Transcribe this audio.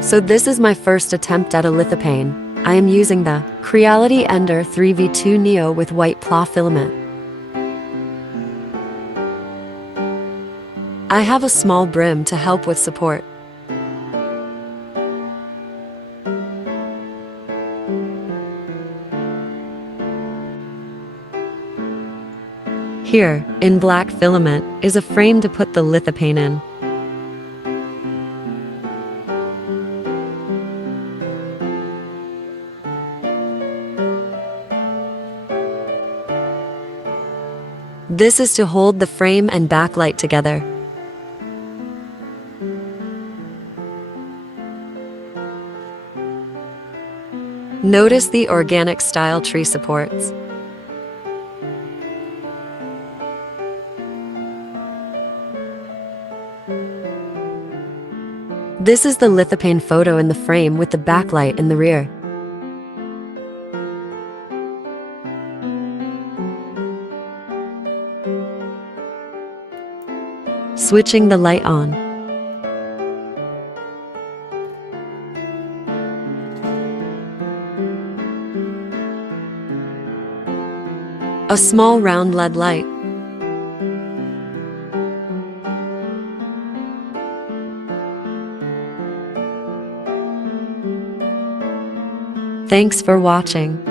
So this is my first attempt at a lithophane. I am using the Creality Ender 3v2 Neo with white PLA filament. I have a small brim to help with support. Here, in black filament, is a frame to put the lithophane in. This is to hold the frame and backlight together. Notice the organic style tree supports. This is the lithophane photo in the frame with the backlight in the rear. Switching the light on. A small round LED light. Thanks for watching.